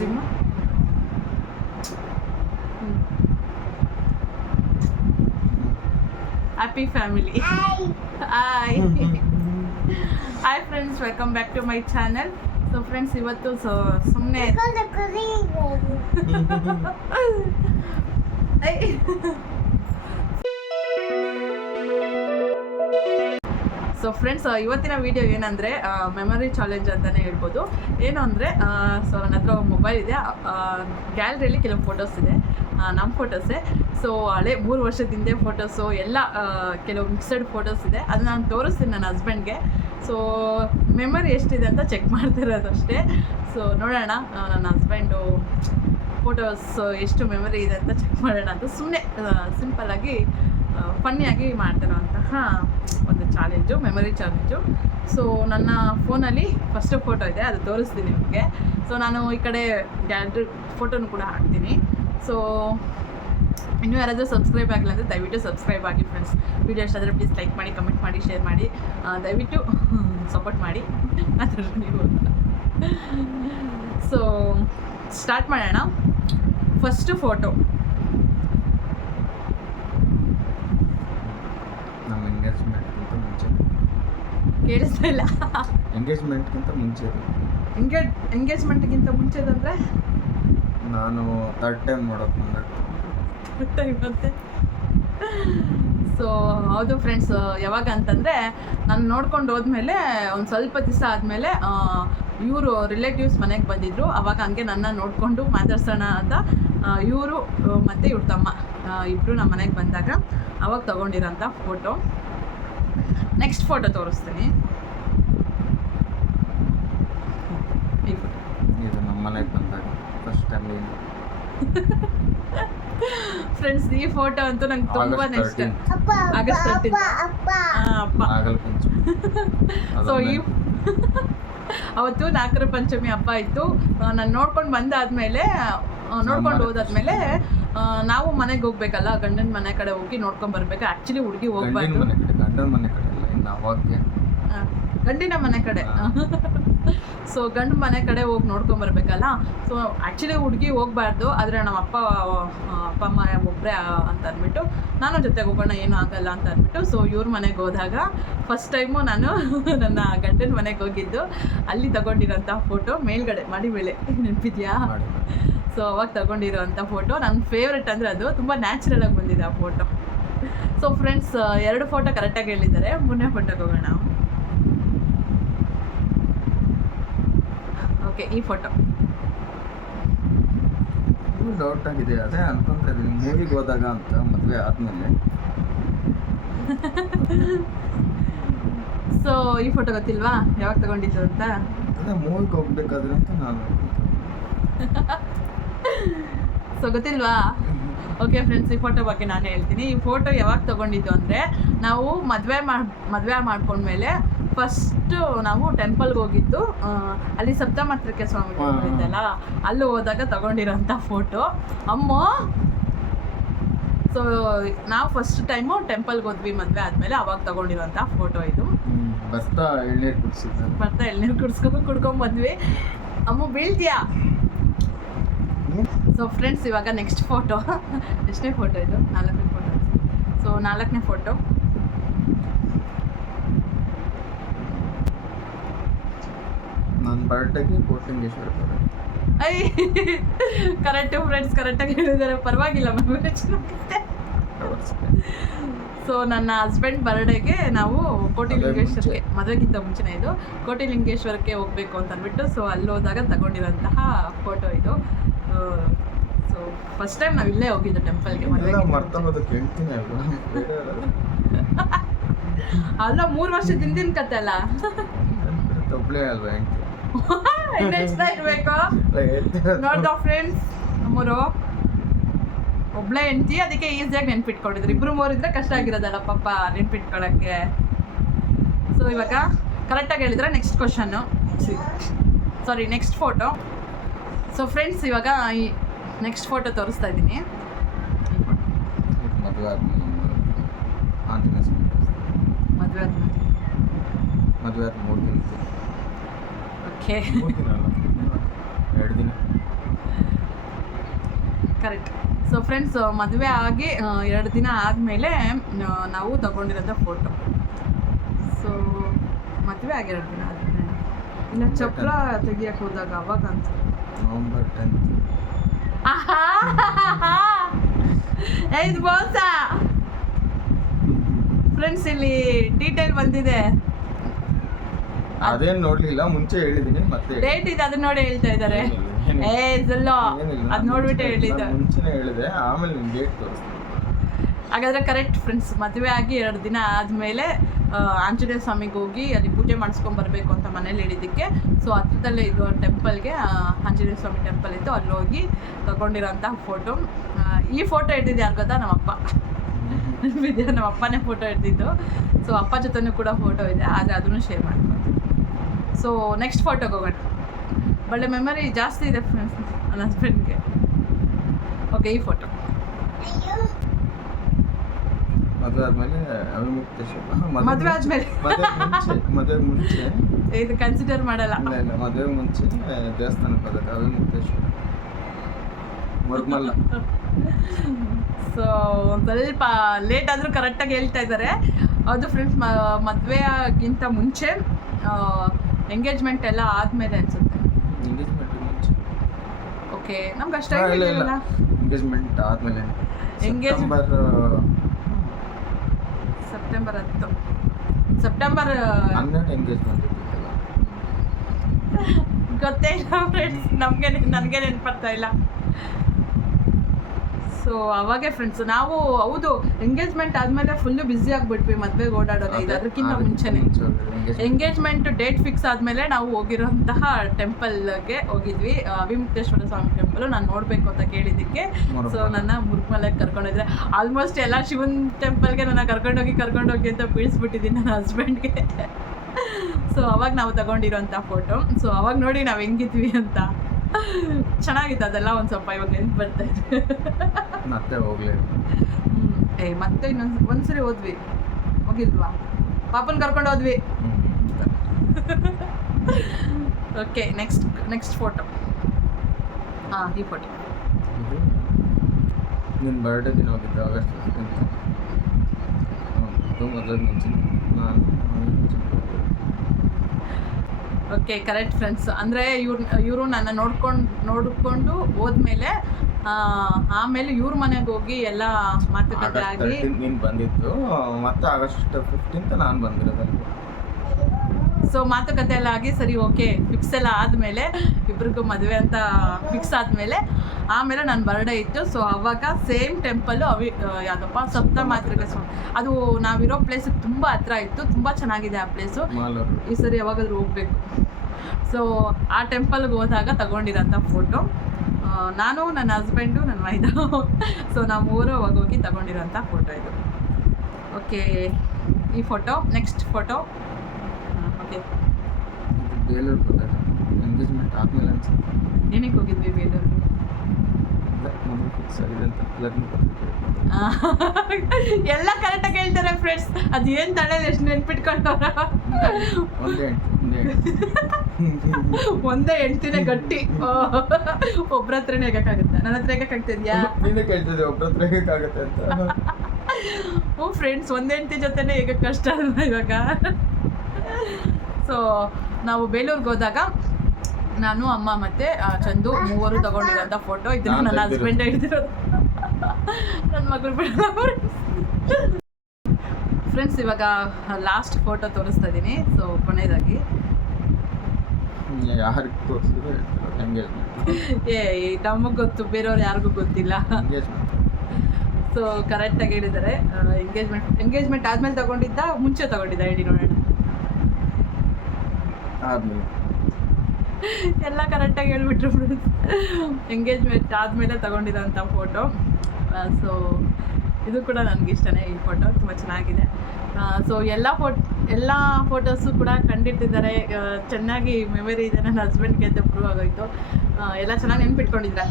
Gym happy family. Hi hi friends, welcome back to my channel. So friends, ಇವತ್ತು ಸುಮ್ಮನೆ so friends, ಇವತ್ತಿನ video ಏನಂದರೆ memory challenge ಅಂತಲೇ ಹೇಳ್ಬೋದು. ಏನು ಅಂದರೆ, ಸೊ ನನ್ನ ಹತ್ರ ಮೊಬೈಲ್ ಇದೆ, ಗ್ಯಾಲರಿಯಲ್ಲಿ ಕೆಲವು ಫೋಟೋಸ್ ಇದೆ, ನಮ್ಮ ಫೋಟೋಸೇ. ಸೊ ಹಳೆ 3 ವರ್ಷದ ಹಿಂದೆ ಫೋಟೋಸು ಎಲ್ಲ ಕೆಲವು ಮಿಕ್ಸಡ್ ಫೋಟೋಸ್ ಇದೆ. ಅದನ್ನ ನಾನು ತೋರಿಸ್ತೀನಿ ನನ್ನ ಹಸ್ಬೆಂಡ್ಗೆ. ಸೊ ಮೆಮೊರಿ ಎಷ್ಟಿದೆ ಅಂತ ಚೆಕ್ ಮಾಡ್ತಿರೋದು ಅಷ್ಟೇ. ಸೊ ನೋಡೋಣ ನನ್ನ ಹಸ್ಬೆಂಡು ಫೋಟೋಸ್ ಎಷ್ಟು ಮೆಮೊರಿ ಇದೆ ಅಂತ ಚೆಕ್ ಮಾಡೋಣ ಅಂತ ಸುಮ್ಮನೆ ಸಿಂಪಲ್ಲಾಗಿ ಫನ್ನಿಯಾಗಿ ಮಾಡ್ತಿರೋಂತಹ ಒಂದು ಚಾಲೆಂಜು, ಮೆಮೊರಿ ಚಾಲೆಂಜು. ಸೊ ನನ್ನ ಫೋನಲ್ಲಿ ಫಸ್ಟ್ ಫೋಟೋ ಇದೆ, ಅದು ತೋರಿಸ್ತೀನಿ ನಿಮಗೆ. ಸೊ ನಾನು ಈ ಕಡೆ ಗ್ಯಾಲರಿ ಫೋಟೋನು ಕೂಡ ಹಾಕ್ತೀನಿ. ಸೊ ಇನ್ನೂ ಯಾರಾದರೂ ಸಬ್ಸ್ಕ್ರೈಬ್ ಆಗಿಲ್ಲ ಅಂದರೆ ದಯವಿಟ್ಟು ಸಬ್ಸ್ಕ್ರೈಬ್ ಆಗಿ ಫ್ರೆಂಡ್ಸ್. ವೀಡಿಯೋ ಇಷ್ಟ ಆದರೆ ಪ್ಲೀಸ್ ಲೈಕ್ ಮಾಡಿ, ಕಮೆಂಟ್ ಮಾಡಿ, ಶೇರ್ ಮಾಡಿ, ದಯವಿಟ್ಟು ಸಪೋರ್ಟ್ ಮಾಡಿ ಅದರ ನೀವು. ಸೊ ಸ್ಟಾರ್ಟ್ ಮಾಡೋಣ. ಫಸ್ಟು ಫೋಟೋ ನಮ್ಮ ಎಂಗೇಜ್ಮೆಂಟ್ಗಿಂತ ಮುಂಚೆ. ಕೇಳಿಸ್ತಾ ಇಲ್ಲ. ಎಂಗೇಜ್ಮೆಂಟ್ಗಿಂತ ಮುಂಚೆ. ಎಂಗೇಜ್ಮೆಂಟ್ಗಿಂತ ಮುಂಚೆದಂದರೆ ನಾನು 3rd ಟೈಮ್ ನೋಡೋಕೆ ಬಂದಾಗ ಮತ್ತೆ. ಸೊ ಹೌದು ಫ್ರೆಂಡ್ಸ್, ಯಾವಾಗ ಅಂತಂದರೆ ನಾನು ನೋಡ್ಕೊಂಡು ಹೋದ್ಮೇಲೆ ಒಂದು ಸ್ವಲ್ಪ ದಿವಸ ಆದಮೇಲೆ ಇವರು ರಿಲೇಟಿವ್ಸ್ ಮನೆಗೆ ಬಂದಿದ್ದರು. ಅವಾಗ ಹಂಗೆ ನನ್ನ ನೋಡಿಕೊಂಡು ಮಾತಾಡ್ಸೋಣ ಅಂತ ಇವರು ಮತ್ತು ಇವ್ರ ತಮ್ಮ ಇಬ್ಬರು ನಮ್ಮ ಮನೆಗೆ ಬಂದಾಗ ಅವಾಗ ತೊಗೊಂಡಿರೋಂಥ ಫೋಟೋ. ನೆಕ್ಸ್ಟ್ ಫೋಟೋ ತೋರಿಸ್ತೀನಿ. ಈ ಫೋಟೋ ಇದು ನಮ್ಮ ಮನೆಗೆ ಬಂದಾಗ ಫಸ್ಟ್ ಟೈಮ್. ಫ್ರೆಂಡ್ಸ್, ಈ ಫೋಟೋ ಅಂತೂ ನಂಗೆ ತುಂಬಾ ಇಷ್ಟ. ಆಗಸ್ಟ್ 13 ಅಪ್ಪ. ಸೊ ಈ ಅವತ್ತು ನಾಗರ ಪಂಚಮಿ ಹಬ್ಬ ಇತ್ತು. ನಾನು ನೋಡ್ಕೊಂಡು ಬಂದಾದ್ಮೇಲೆ ನೋಡ್ಕೊಂಡು ಹೋದಾದ್ಮೇಲೆ ನಾವು ಮನೆಗೆ ಹೋಗ್ಬೇಕಲ್ಲ, ಗಂಡನ ಮನೆ ಕಡೆ ಹೋಗಿ ನೋಡ್ಕೊಂಡು ಬರ್ಬೇಕು. ಆ್ಯಕ್ಚುಲಿ ಹುಡುಗಿ ಹೋಗ್ಬಾರ್ದು, ಗಂಡನ ಮನೆ ಕಡೆ ಅಲ್ಲ, ಇನ್ನು ಅವಾಗೆ ಗಂಡಿನ ಮನೆ ಕಡೆ. ಸೊ ಗಂಡು ಮನೆ ಕಡೆ ಹೋಗಿ ನೋಡ್ಕೊಂಬರ್ಬೇಕಲ್ಲ. ಸೊ ಆ್ಯಕ್ಚುಲಿ ಹುಡುಗಿ ಹೋಗ್ಬಾರ್ದು, ಆದರೆ ನಮ್ಮ ಅಪ್ಪ ಅಮ್ಮ ಒಬ್ಬರೇ ಅಂತ ಅಂದ್ಬಿಟ್ಟು ನಾನು ಜೊತೆಗೆ ಹೋಗೋಣ, ಏನೂ ಆಗಲ್ಲ ಅಂತ ಅಂದ್ಬಿಟ್ಟು ಸೊ ಇವ್ರ ಮನೆಗೆ ಹೋದಾಗ ಫಸ್ಟ್ ಟೈಮು ನಾನು ನನ್ನ ಗಂಡನ ಮನೆಗೆ ಹೋಗಿದ್ದು. ಅಲ್ಲಿ ತಗೊಂಡಿರೋಂಥ ಫೋಟೋ ಮೇಲ್ಗಡೆ ಮಾಡಿ ಮೇಲೆ ನೆನಪಿದೆಯಾ? ಸೊ ಅವಾಗ ತಗೊಂಡಿರೋಂಥ ಫೋಟೋ ನನ್ನ ಫೇವ್ರೆಟ್ ಅಂದರೆ ಅದು ತುಂಬ ನ್ಯಾಚುರಲಾಗಿ ಬಂದಿದೆ ಆ ಫೋಟೋ. ಸೊ ಫ್ರೆಂಡ್ಸ್, 2 ಫೋಟೋ ಕರೆಕ್ಟಾಗಿ ಹೇಳಿದ್ದಾರೆ. 3ನೇ ಫೋಟೋಗೆ ಹೋಗೋಣ. ಓಕೆ, ಈ ಫೋಟೋ ಡೌಟ್ ಆಗಿದೆ. ಅದೇ ಅನ್ಕೊಂತ ಇದ್ದೀನಿ ಮೂವಿಗೆ ಹೋದಾಗ ಅಂತ, ಮದುವೆ ಆದಮೇಲೆ. ಸೊ ಈ ಫೋಟೋ ಗೊತ್ತಿಲ್ವಾ ಯಾವಾಗ ತಗೊಂಡಿದ್ದು ಅಂತ? ಅದೇ ಮೂವಿಗೆ ಹೋಗ್ಬೇಕಾದ್ರೆ ಅಂತ ನಾನು. ಸೊ ಗೊತ್ತಿಲ್ವಾ? ಓಕೆ ಫ್ರೆಂಡ್ಸ್, ಈ ಫೋಟೋ ಬಗ್ಗೆ ನಾನು ಹೇಳ್ತೀನಿ. ಈ ಫೋಟೋ ಯಾವಾಗ ತೊಗೊಂಡಿದ್ದು ಅಂದರೆ, ನಾವು ಮದುವೆ ಮಾಡ್ಕೊಂಡ್ಮೇಲೆ ಫಸ್ಟು ನಾವು ಟೆಂಪಲ್ಗೆ ಹೋಗಿದ್ದು. ಅಲ್ಲಿ ಸಪ್ತಮಾತೃಕೆ ಸ್ವಾಮಿ ಇದ್ದಲ್ಲ, ಅಲ್ಲಿ ಹೋದಾಗ ತಗೊಂಡಿರೋಂಥ ಫೋಟೋ ಅಮ್ಮ. ಸೊ ನಾವು ಫಸ್ಟ್ ಟೈಮು ಟೆಂಪಲ್ಗೆ ಹೋದ್ವಿ ಮದುವೆ ಆದಮೇಲೆ, ಅವಾಗ ತಗೊಂಡಿರೋಂಥ ಫೋಟೋ ಇದು. ಬರ್ತಾ ಎಳ್ನೀರು ಕುಡ್ಕೊಂಬಂದ್ವಿ. ಅಮ್ಮ ಬೀಳ್ತೀಯಾ? ಸೊ ಫ್ರೆಂಡ್ಸ್, ಇವಾಗ ನೆಕ್ಸ್ಟ್ ಫೋಟೋ. ಎಷ್ಟನೇ ಫೋಟೋ ಇದು? 4ನೇ ಫೋಟೋ. ಸೊ 4ನೇ ಫೋಟೋ ನನ್ನ ಬರ್ಡೇಗೆ ಕೋಟಿಲಿಂಗೇಶ್ವರ. ಕರೆಕ್ಟು ಫ್ರೆಂಡ್ಸ್, ಕರೆಕ್ಟಾಗಿ ಹೇಳಿದ್ದಾರೆ. ಪರವಾಗಿಲ್ಲ, ಮೆಮೊರಿ ಚೆನ್ನಾಗಿದೆ. ಸೊ ನನ್ನ ಹಸ್ಬೆಂಡ್ ಬರ್ಡೇಗೆ ನಾವು ಕೋಟಿಲಿಂಗೇಶ್ವರಕ್ಕೆ, ಮದುವೆಗಿಂತ ಮುಂಚೆನೇ ಇದು, ಕೋಟಿಲಿಂಗೇಶ್ವರಕ್ಕೆ ಹೋಗಬೇಕು ಅಂತ ಅಂದ್ಬಿಟ್ಟು ಸೊ ಅಲ್ಲಿ ಹೋದಾಗ ತಗೊಂಡಿರೋಂತಹ ಫೋಟೋ ಇದು. ಸೊ ಫಸ್ಟ್ ಟೈಮ್ ನಾವು ಇಲ್ಲೇ ಹೋಗಿದ್ದು ಟೆಂಪಲ್ಗೆ ಮದುವೆಗೆ. ಅಲ್ಲ, 3 ವರ್ಷದ ಹಿಂದಿನ ಕತೆ ಅಲ್ಲ. ಒಬ್ಳೆ ಅಲ್ವಾ ಇಷ್ಟ ಇರಬೇಕು. ನೋಡ್ದ ಫ್ರೆಂಡ್ಸ್, ನಮ್ಮೂರು ಒಬ್ಳೆ ಹೆಂಡ್ತಿ, ಅದಕ್ಕೆ ಈಸಿಯಾಗಿ ನೆನ್ಪಿಟ್ಕೊಂಡಿದ್ರು. 2-3 ಇದ್ರೆ ಕಷ್ಟ ಆಗಿರೋದಲ್ಲ ಪಾಪ ನೆನ್ಪಿಟ್ಕೊಳ್ಳೋಕ್ಕೆ. ಸೊ ಇವಾಗ ಕರೆಕ್ಟಾಗಿ ಹೇಳಿದ್ರೆ ನೆಕ್ಸ್ಟ್ ಕ್ವಶನ್ನು, ಸಾರಿ ನೆಕ್ಸ್ಟ್ ಫೋಟೋ. ಸೊ ಫ್ರೆಂಡ್ಸ್, ಇವಾಗ ಈ ನೆಕ್ಸ್ಟ್ ಫೋಟೋ ತೋರಿಸ್ತಾ ಇದ್ದೀನಿ. ಮದುವೆ ಆದ್ಮೇಲೆ ಮದುವೆ ಆದ್ಮೇಲೆ 3 ದಿನ. ಓಕೆ, 2 ದಿನ. ಕರೆಕ್ಟ್. ಸೊ ಫ್ರೆಂಡ್ಸ್, ಮದುವೆ ಆಗಿ 2 ದಿನ ಆದಮೇಲೆ ನಾವು ತಗೊಂಡಿರೋಂಥ ಫೋಟೋ. ಸೊ ಮದುವೆ ಆಗಿ 2 ದಿನ ಆದಮೇಲೆ ಇಲ್ಲ ಚಪ್ಪಲ ತೆಗಿಯಕ್ಕೆ ಹೋದಾಗ ಅವಾಗ ಅಂತ ನವಂಬರ್ 10th. ಇದು ಮೋಸ ಫ್ರೆಂಡ್ಸ್. ಇಲ್ಲಿ ಡೀಟೇಲ್ ಬಂದಿದೆ, ಅದೇನು ನೋಡ್ಲಿಲ್ಲ, ಮುಂಚೆ ಹೇಳಿದೀನಿ. ಮತ್ತೆ ಡೇಟ್ ಇದೆ, ಅದನ್ನ ನೋಡಿ ಹೇಳ್ತಾ ಇದ್ದಾರೆ. ಸುಳ್ಳು, ಅದು ನೋಡ್ಬಿಟ್ಟೆ ಹೇಳಿದ್ದೆ. ಮುಂಚೆನೇ ಹೇಳಿದೆ, ಆಮೇಲೆ ನಿಮ್ಗೆ ಡೇಟ್ ತೋರಿಸ್ತೀನಿ. ಹಾಗಾದ್ರೆ ಕರೆಕ್ಟ್ ಫ್ರೆಂಡ್ಸ್. ಮದುವೆ ಆಗಿ 2 ದಿನ ಆದಮೇಲೆ ಆಂಜನೇಯ ಸ್ವಾಮಿಗೆ ಹೋಗಿ ಅಲ್ಲಿ ಪೂಜೆ ಮಾಡಿಸ್ಕೊಂಡು ಬರಬೇಕು ಅಂತ ಮನೇಲಿ ಹೇಳಿದ್ದಕ್ಕೆ, ಸೊ ಹತ್ರದಲ್ಲೇ ಇದು ಟೆಂಪಲ್ಗೆ, ಆಂಜನೇಯ ಸ್ವಾಮಿ ಟೆಂಪಲ್ ಇತ್ತು, ಅಲ್ಲಿ ಹೋಗಿ ತಗೊಂಡಿರೋಂಥ ಫೋಟೋ. ಈ ಫೋಟೋ ಇಟ್ಟಿದ್ದು ಯಾರು ಗೊತ್ತಾ? ನಮ್ಮಪ್ಪ. ನಮ್ಮ ಅಪ್ಪನೇ ಫೋಟೋ ಇಡ್ತಿದ್ದು. ಸೊ ಅಪ್ಪ ಜೊತೆನೂ ಕೂಡ ಫೋಟೋ ಇದೆ, ಆದರೆ ಅದನ್ನು ಶೇರ್ ಮಾಡ್ಬೋದು. ಸೊ ನೆಕ್ಸ್ಟ್ ಫೋಟೋಗೆ ಹೋಗೋಣ. ಒಳ್ಳೆ ಮೆಮೊರಿ ಜಾಸ್ತಿ ಇದೆ ಫ್ರೆಂಡ್ಸ್ ನನ್ನ ಹಸ್ಬೆಂಡ್ಗೆ. ಓಕೆ, ಈ ಫೋಟೋ ಮದುವೆ ಆದ್ಮೇಲೆ ಅವಿಮುಕ್ತೇಶ್ವರ. ಮದುವೆ ಆದ್ಮೇಲೆ ಮದುವೆ ಮುಂಚೆ ಇದು ಕನ್ಸಿಡರ್ ಮಾಡಲ್ಲ. ಇಲ್ಲ, ಮದುವೆ ಮುಂಚೆ ದೇವಸ್ಥಾನಕ್ಕೆ ಹೋದಾಗ ಅವಿಮುಕ್ತೇಶ್ವರ ಮುರುಗಮಲ್ಲ. ಸೊ ಒಂದು ಸ್ವಲ್ಪ ಲೇಟ್ ಆದರೂ ಕರೆಕ್ಟಾಗಿ ಹೇಳ್ತಾ ಇದ್ದಾರೆ. ಅದು ಫ್ರೆಂಡ್ಸ್, ಮದುವೆಗಿಂತ ಮುಂಚೆ ಎಂಗೇಜ್ಮೆಂಟ್ ಎಲ್ಲ ಆದಮೇಲೆ ಅನ್ಸುತ್ತೆ. ಎಂಗೇಜ್ಮೆಂಟ್ ಮುಂಚೆ. ಓಕೆ, ನಮ್ಗೆ ಅಷ್ಟಾಗಿ ಇಲ್ಲ. ಎಂಗೇಜ್ಮೆಂಟ್ ಆದಮೇಲೆ ಸೆಪ್ಟೆಂಬರ್ 10. September 12 engagement ಇದ್ದಿತ್ತಲ್ಲ. ಗೊತ್ತೇ ಇಲ್ಲ ಫ್ರೆಂಡ್ಸ್, ನನಗೆ ನೆನಪರ್ತಾ ಇಲ್ಲ. ಸೊ ಅವಾಗೆ ಫ್ರೆಂಡ್ಸ್ ನಾವು, ಹೌದು, ಎಂಗೇಜ್ಮೆಂಟ್ ಆದಮೇಲೆ ಫುಲ್ಲು ಬ್ಯುಸಿ ಆಗಿಬಿಟ್ವಿ ಮದುವೆಗೆ ಓಡಾಡೋದು. ಇದು ಅದಕ್ಕಿಂತ ಮುಂಚೆನೇ ಎಂಗೇಜ್ಮೆಂಟ್ ಡೇಟ್ ಫಿಕ್ಸ್ ಆದಮೇಲೆ ನಾವು ಹೋಗಿರೋಂತಹ ಟೆಂಪಲ್ಗೆ ಹೋಗಿದ್ವಿ, ಅವಿಮುಕ್ತೇಶ್ವರ ಸ್ವಾಮಿ ಟೆಂಪಲ್. ನಾನು ನೋಡಬೇಕು ಅಂತ ಕೇಳಿದ್ದಕ್ಕೆ ಸೊ ನನ್ನ ಮುರುಗಮಲಕ್ಕೆ ಕರ್ಕೊಂಡೋದ್ರೆ, ಆಲ್ಮೋಸ್ಟ್ ಎಲ್ಲ ಶಿವನ್ ಟೆಂಪಲ್ಗೆ ನನ್ನ ಕರ್ಕೊಂಡೋಗಿ ಅಂತ ಬೀಳಿಸ್ಬಿಟ್ಟಿದ್ದೀನಿ ನನ್ನ ಹಸ್ಬೆಂಡ್ಗೆ. ಸೊ ಅವಾಗ ನಾವು ತಗೊಂಡಿರೋಂಥ ಫೋಟೋ. ಸೊ ಅವಾಗ ನೋಡಿ ನಾವು ಹೆಂಗಿದ್ವಿ ಅಂತ. ಚೆನ್ನಾಗಿತ್ತು ಅದೆಲ್ಲ. ಒಂದು ಸ್ವಲ್ಪ ಇವಾಗ ನೆನ್ಪು ಬರ್ತಾ ಇದೆ. ಮತ್ತೆ ಹೋಗ್ಲಿ. ಮತ್ತೆ ಒಂದ್ಸರಿ ಹೋಗಿಲ್ವಾ? ಪಾಪನ್ ಕರ್ಕೊಂಡು ಹೋದ್ವಿ. Okay, next photo. ಈ ಫೋಟೋ ನಿನ್ನ ಬರ್ಡೇ ದಿನ ಹೋಗಿದ್ದೆ, ಆಗಸ್ಟ್ 15. ಮದುವೆ ಮುಂಚೆ ಓಕೆ, ಕರೆಕ್ಟ್ ಫ್ರೆಂಡ್ಸ್. ಅಂದರೆ ಇವರು ನನ್ನ ನೋಡ್ಕೊಂಡು ಹೋದ್ಮೇಲೆ ಆಮೇಲೆ ಇವ್ರ ಮನೆಗೆ ಹೋಗಿ ಎಲ್ಲ ಮಾತುಕತೆ ಆಗಿ ನೀನು ಬಂದಿದ್ದು, ಮತ್ತೆ ಆಗಸ್ಟ್ 15 ನಾನು ಬಂದಿರೋದಲ್ಲಿ. ಸೊ ಮಾತುಕತೆ ಎಲ್ಲ ಆಗಿ ಸರಿ, ಓಕೆ, ಫಿಕ್ಸ್ ಎಲ್ಲ ಆದಮೇಲೆ ಇಬ್ರಿಗೂ ಮದುವೆ ಅಂತ ಫಿಕ್ಸ್ ಆದಮೇಲೆ ಆಮೇಲೆ ನನ್ನ ಬರ್ಡೇ ಇತ್ತು. ಸೊ ಅವಾಗ ಸೇಮ್ ಟೆಂಪಲ್ಲು ಯಾವುದಪ್ಪ ಸಪ್ತಮಾತೃಕೆ ಸ್ವಾಮಿ, ಅದು ನಾವಿರೋ ಪ್ಲೇಸಿಗೆ ತುಂಬ ಹತ್ರ ಇತ್ತು. ತುಂಬ ಚೆನ್ನಾಗಿದೆ ಆ ಪ್ಲೇಸು. ಈ ಸರಿ ಯಾವಾಗಾದ್ರೂ ಹೋಗ್ಬೇಕು. ಸೊ ಆ ಟೆಂಪಲ್ಗೆ ಹೋದಾಗ ತಗೊಂಡಿರೋಂಥ ಫೋಟೋ ನಾನು, ನನ್ನ ಹಸ್ಬೆಂಡು, ನನ್ನ ಮೈದ. ಸೊ ನಾವು ಮೂರು ಅವಾಗ ಹೋಗಿ ತಗೊಂಡಿರೋಂಥ ಫೋಟೋ ಇದು. ಓಕೆ, ಈ photo. Next photo. Okay, Belur ಹೋದಾಗ ಎಂಗೇಜ್ಮೆಂಟ್ ಆದಮೇಲೆ ಅನ್ಸುತ್ತೆ. ಏನಕ್ಕೆ ಹೋಗಿದ್ವಿ ಬೇಲೂರಿಗೆ? ಮದುವೆ ಫಿಕ್ಸ್ ಆಗಿದೆ ಅಂತ ಲಗ್ನ ಪತ್ರಿಕೆ. ಎಲ್ಲ ಕರೆಕ್ಟಾಗಿ ಹೇಳ್ತಾರೆ ಫ್ರೆಂಡ್ಸ್. ಅದು ಏನು ತಳೆಯಲ್ಲಿ ಎಷ್ಟು ನೆನ್ಪಿಟ್ಕೊಂಡವ್ರ. ಒಂದೇ ಹೆಂಡ್ತಿನೇ ಗಟ್ಟಿ. ಒಬ್ರ ಹತ್ರನೇ ಹೇಗಕ್ಕಾಗುತ್ತೆ? ನನ್ನ ಹತ್ರ ಹೇಗಕ್ಕಾಗ್ತಿದ್ಯಾ? ನೀನೇ ಕೇಳ್ತಿದ್ದೆ ಒಬ್ರ ಹತ್ರ ಹೇಗಕ್ಕಾಗುತ್ತೆ ಅಂತ. ಹ್ಞೂ ಫ್ರೆಂಡ್ಸ್, ಒಂದೇ ಹೆಂಡ್ತಿ ಜೊತೆನೇ ಹೇಗೆ ಕಷ್ಟ ಅಲ್ಲ ಇವಾಗ. ಸೊ ನಾವು ಬೇಲೂರಿಗೆ ಹೋದಾಗ ನಾನು, ಅಮ್ಮ ಮತ್ತು ಚಂದು ಮೂವರು ತಗೊಂಡಿರೋಂಥ ಫೋಟೋ. ಇದನ್ನ ನನ್ನ ಹಸ್ಬೆಂಡ್ ಹಿಡಿದಿರೋದು, ನನ್ನ ಮಗಳು ಬಿಡಲ್ಲ ಫ್ರೆಂಡ್ಸ್. ಇವಾಗ ಲಾಸ್ಟ್ ಫೋಟೋ ತೋರಿಸ್ತಾ ಇದ್ದೀನಿ. ಸೊ ಕೊನೆಯದಾಗಿ ಯಾರಿಗೆ ತೋರಿಸಿದ್ರೆ ಎಂಗೇಜ್ಮೆಂಟ್. ನಮಗೆ ಗೊತ್ತು, ಬೇರೆಯವ್ರು ಯಾರಿಗೂ ಗೊತ್ತಿಲ್ಲ. ಸೊ ಕರೆಕ್ಟಾಗಿ ಹೇಳಿದ್ದಾರೆ. ಎಂಗೇಜ್ಮೆಂಟ್ ಆದಮೇಲೆ ತಗೊಂಡಿದ್ದ, ಮುಂಚೆ ತಗೊಂಡಿದ್ದ? ಹೇಳಿ ನೋಡೋಣ. ಆದಮೇಲೆ ಎಲ್ಲ ಕರೆಕ್ಟಾಗಿ ಹೇಳ್ಬಿಟ್ರು ಫ್ರೆಂಡ್ಸ್. ಎಂಗೇಜ್ಮೆಂಟ್ ಆದಮೇಲೆ ತಗೊಂಡಿರೋಂಥ ಫೋಟೋ. ಸೊ ಇದು ಕೂಡ ನನಗೆ ಇಷ್ಟನೇ. ಈ ಫೋಟೋ ತುಂಬ ಚೆನ್ನಾಗಿದೆ. ಸೊ ಎಲ್ಲ ಫೋಟೋಸು ಕೂಡ ಕಂಡಿಟ್ಟಿದ್ದಾರೆ. ಚೆನ್ನಾಗಿ ಮೆಮೊರಿ ಇದೆ ನನ್ನ ಹಸ್ಬೆಂಡ್ಗೆ ಅಂತ ಪ್ರೂವ್ ಆಗೋಯ್ತು. ಎಲ್ಲ ಚೆನ್ನಾಗಿ ನೆನ್ಪಿಟ್ಕೊಂಡಿದ್ರೆ.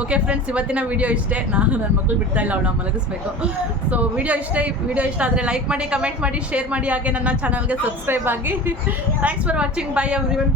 ಓಕೆ ಫ್ರೆಂಡ್ಸ್, ಇವತ್ತಿನ ವಿಡಿಯೋ ಇಷ್ಟೇ. ನನ್ನ ಮಗಳು ಬಿಡ್ತಾ ಇಲ್ಲ, ಅವಳನ್ನ ಮಲಗಿಸ್ಬೇಕು. ಸೊ ವಿಡಿಯೋ ಇಷ್ಟ ಆದರೆ ಲೈಕ್ ಮಾಡಿ, ಕಮೆಂಟ್ ಮಾಡಿ, ಶೇರ್ ಮಾಡಿ, ಹಾಗೆ ನನ್ನ ಚಾನಲ್ಗೆ ಸಬ್ಸ್ಕ್ರೈಬ್ ಆಗಿ. Thanks for watching. By everyone.